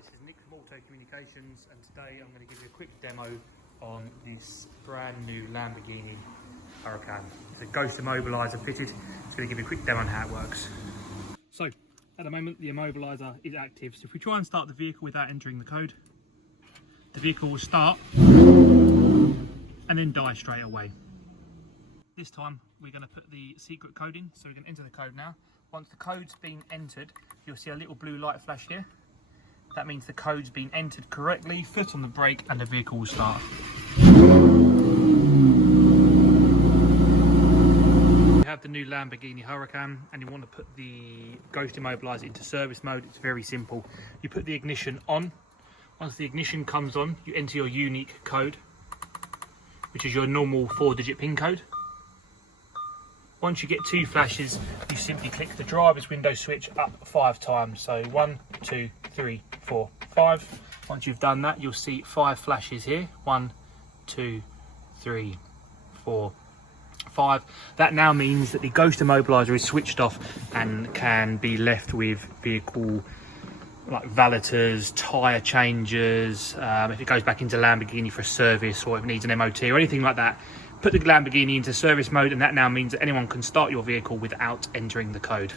this is Nick from Auto Communications, and today I'm going to give you a quick demo on this brand new Lamborghini Huracan. It's a Ghost Immobiliser fitted. It's going to give you a quick demo on how it works. So, at the moment the immobiliser is active, so if we try and start the vehicle without entering the code, the vehicle will start and then die straight away. This time we're going to put the secret code in, so we're going to enter the code now. Once the code's been entered, you'll see a little blue light flash here. That means the code's been entered correctly. Foot on the brake and the vehicle will start. You have the new Lamborghini Huracan and you want to put the Ghost Immobiliser into service mode. It's very simple. You put the ignition on. Once the ignition comes on, you enter your unique code, which is your normal 4-digit PIN code. Once you get 2 flashes, you simply click the driver's window switch up 5 times. So 1, 2, 3, 4, 5. Once you've done that, you'll see 5 flashes here. 1, 2, 3, 4, 5. That now means that the Ghost Immobiliser is switched off and can be left with vehicle like valeters, tyre changes, if it goes back into Lamborghini for a service or if it needs an MOT or anything like that. Put the Lamborghini into service mode, and that now means that anyone can start your vehicle without entering the code.